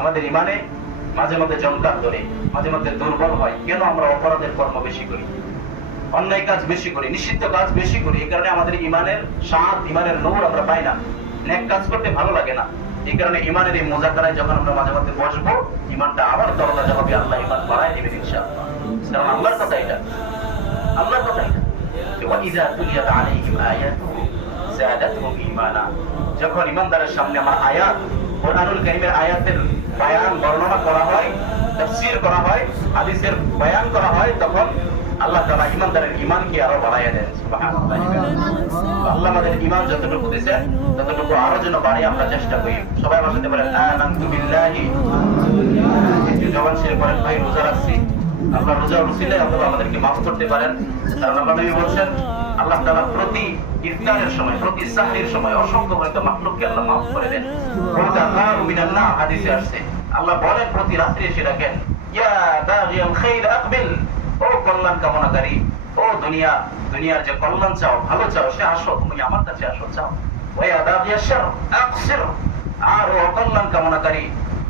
আমাদের ইমানে মাঝে মধ্যে জমকার ধরে, মাঝে মধ্যে দুর্বল হয়। কেন? আমরা অপরাধের কর্ম বেশি করি, অন্যায় কাজ বেশি করি, নিষিদ্ধ কাজ বেশি করি। এই কারণে আমাদের ইমানের স্বাদ, ইমানের নূর আমরা পাই না, নেক কাজ করতে ভালো লাগে না। এই কারণে ইমানের এই মুযাকারায় যখন আমরা মাঝে মধ্যে বসবো, ইমানটা আবার তরতাজা হবে, আল্লাহ ইমান বাড়ায় দিবেন ইনশাআল্লাহ। কারণ আল্লাহর কথা এটা, আল্লাহর কথা এটা। ওয়াইযা তুলিয়াত আলাইহিম আয়াতুহু যাদাতহুম ঈমানা। যখন ইমানদারের সামনে আমার আয়াত, কোরআনুল কারীমের আয়াতের বায়ান, বর্ণনা করা হয়, তাফসীর করা হয়, হাদিসের বয়ান করা হয়, তখন আল্লাহ তাআলা ইমানদারের ঈমানকে আরো বাড়াইয়া দেন। সুবহানাল্লাহ। আল্লাহ আমাদের ঈমান যতটুকু দিয়েছেন ততটুকু আরো যেন বাড়িয়ে আমরা চেষ্টা করি। সবাই আমার সাথে বলেন আমানতু বিল্লাহি। একটু জবান ছেড়ে পড়েন, ভাই রোজা রাখছি। আল্লাহ রোজা রসিলে আল্লাহ আমাদেরকে মাফ করতে পারেন। কারণ আল্লাহ নবী বলছেন, আল্লাহ তাআলা প্রতি ইফতারের সময়, প্রতি সাহরির সময় অসংখ্য পরিমাণ মাখলুককে আল্লাহ মাফ করে দেন। হাদিসে আসছে, আল্লাহ বলেন প্রতি রাত্রে এসে ডাকেন, ইয়া বাগিয়াল খাইর আকবিল, ও কল্যাণ কামনাকারী, ও দুনিয়ার যে কল্যাণ চাও, ভালো চাও, সে আসো, তুমি আমার কাছে আসো, চাও। ওয়া বাগিয়াশ শার আকসির, আর অকল্যাণ কামনাকারী,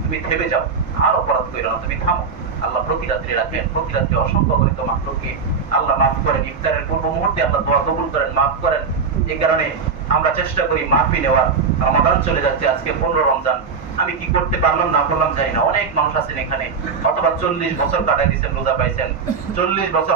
তুমি থেমে যাও, আর অপরাধ করো না, তুমি থামো। আল্লাহ প্রতি রাত্রে রাখেন, প্রতি রাত্রে অসংখ্য গণিত মাখলুককে আল্লাহ মাফ করেন। ইফতারের পূর্ব মুহূর্তে আল্লাহ দোয়া কবুল করেন, মাফ করেন। এই কারণে আমরা চেষ্টা করি মাফি নেওয়ার। রমাদান চলে যাচ্ছে, আজকে 15 রমজান। আমি কি করতে পারলাম না পারলাম জানি না। অনেক মানুষ আছেন এখানে, অথবা 40 বছর কাটাই দিয়েছেন, রোজা পাইছেন, 40 বছর